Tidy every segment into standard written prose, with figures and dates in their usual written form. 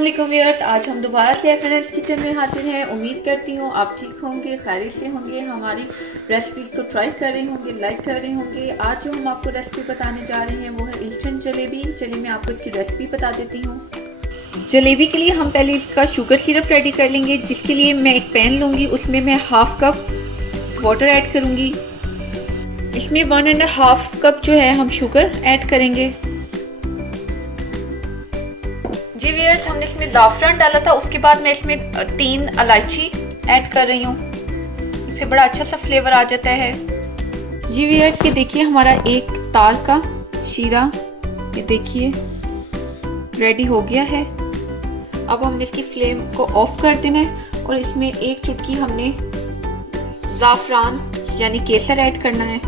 अस्सलामुअलैकुम व्यूअर्स, आज हम दोबारा से FNS किचन में हाजिर हैं। उम्मीद करती हूँ आप ठीक होंगे, खैरियत से होंगे, हमारी रेसिपीज को ट्राई कर रहे होंगे, लाइक कर रहे होंगे। आज जो हम आपको रेसिपी बताने जा रहे हैं वो है इंस्टेंट जलेबी। चलिए मैं आपको इसकी रेसिपी बता देती हूँ। जलेबी के लिए हम पहले इसका शुगर सिरप रेडी कर लेंगे, जिसके लिए मैं एक पैन लूँगी, उसमें मैं हाफ कप वाटर ऐड करूँगी। इसमें 1.5 कप जो है हम शुगर ऐड करेंगे। जी व्यूअर्स, हमने इसमें ज़ाफ़रान डाला था, उसके बाद मैं इसमें 3 इलायची ऐड कर रही हूँ। इससे बड़ा अच्छा सा फ्लेवर आ जाता है। जी व्यूअर्स, ये देखिए हमारा एक तार का शीरा, ये देखिए रेडी हो गया है। अब हमने इसकी फ्लेम को ऑफ कर देना है और इसमें 1 चुटकी हमने ज़ाफ़रान यानी केसर ऐड करना है।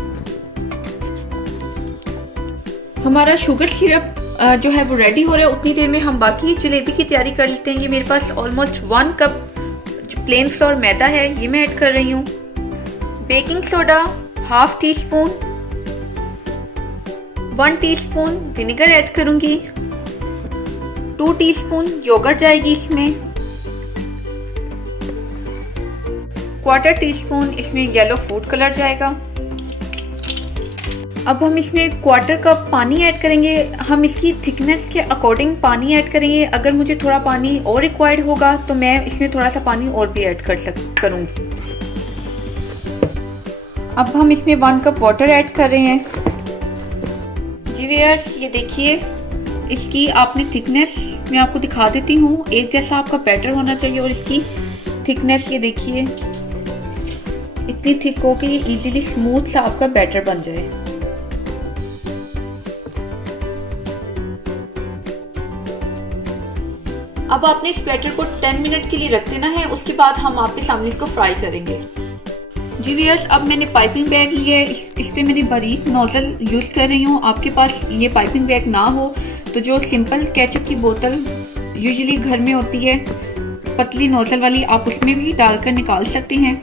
हमारा शुगर सिरप जो है वो रेडी हो रहा है। उतनी देर में हम बाकी जलेबी की तैयारी कर लेते हैं। ये मेरे पास ऑलमोस्ट 1 कप प्लेन फ्लोर मैदा है, ये मैं ऐड कर रही हूँ। Baking soda 1/2 teaspoon, 1 teaspoon vinegar add करूंगी, 2 टीस्पून योगर्ट जाएगी इसमें, 1/4 टीस्पून इसमें येलो फूड कलर जाएगा। अब हम इसमें 1/4 कप पानी ऐड करेंगे। हम इसकी थिकनेस के अकॉर्डिंग पानी ऐड करेंगे। अगर मुझे थोड़ा पानी और रिक्वायर्ड होगा तो मैं इसमें थोड़ा सा पानी और भी ऐड करूंगी। अब हम इसमें 1 कप वाटर ऐड कर रहे हैं। जी व्यूअर्स, ये देखिए इसकी आपने थिकनेस मैं आपको दिखा देती हूँ। एक जैसा आपका बैटर होना चाहिए और इसकी थिकनेस ये देखिए इतनी थिक हो कि ये इजीली स्मूथ सा आपका बैटर बन जाए। अब आपने इस बैटर को 10 मिनट के लिए रख देना है। उसके बाद हम आपके सामने इसको फ्राई करेंगे। जी व्यूअर्स, अब मैंने पाइपिंग बैग लिया है, इस पे मैंने बारीक नोजल यूज कर रही हूँ। आपके पास ये पाइपिंग बैग ना हो तो जो सिंपल केचप की बोतल यूजुअली घर में होती है पतली नोजल वाली, आप उसमें भी डालकर निकाल सकते हैं।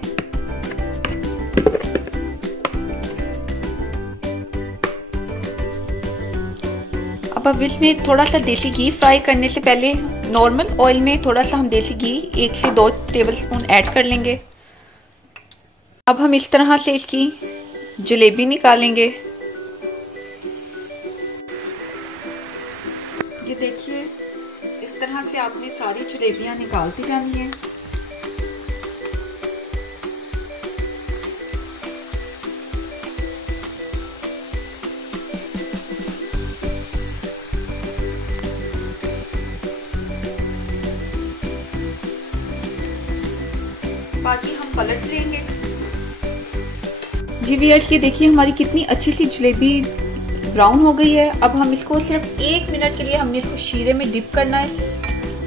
अब इसमें थोड़ा सा देसी घी फ्राई करने से पहले नॉर्मल ऑयल में थोड़ा सा हम देसी घी 1 से 2 टेबलस्पून ऐड कर लेंगे। अब हम इस तरह से इसकी जलेबी निकालेंगे। ये देखिए इस तरह से आपने सारी जलेबियां निकालती जानी है। बाकी हम पलट लेंगे। जी व्यूअर्स, ये देखिए हमारी कितनी अच्छी सी जलेबी ब्राउन हो गई है। अब हम इसको सिर्फ 1 मिनट के लिए हमने इसको शीरे में डिप करना है।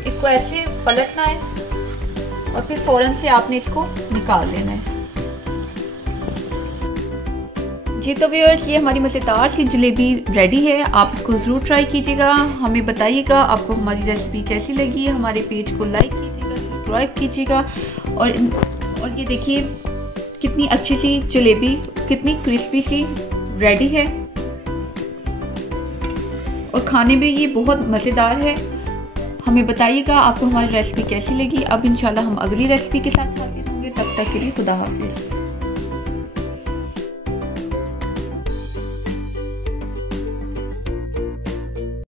इसको ऐसे पलटना है और फिर फौरन से आपने इसको निकाल लेना है। जी तो व्यूअर्स, ये हमारी मज़ेदार सी जलेबी रेडी है। आप इसको ज़रूर ट्राई कीजिएगा, हमें बताइएगा आपको हमारी रेसिपी कैसी लगी। हमारे पेज को लाइक कीजिएगा, सब्सक्राइब कीजिएगा। और ये देखिए कितनी अच्छी सी जलेबी, कितनी क्रिस्पी सी रेडी है और खाने में ये बहुत मज़ेदार है। हमें बताइएगा आपको हमारी रेसिपी कैसी लगी। अब इंशाल्लाह हम अगली रेसिपी के साथ हाजिर होंगे। तब तक के लिए खुदा हाफिज़।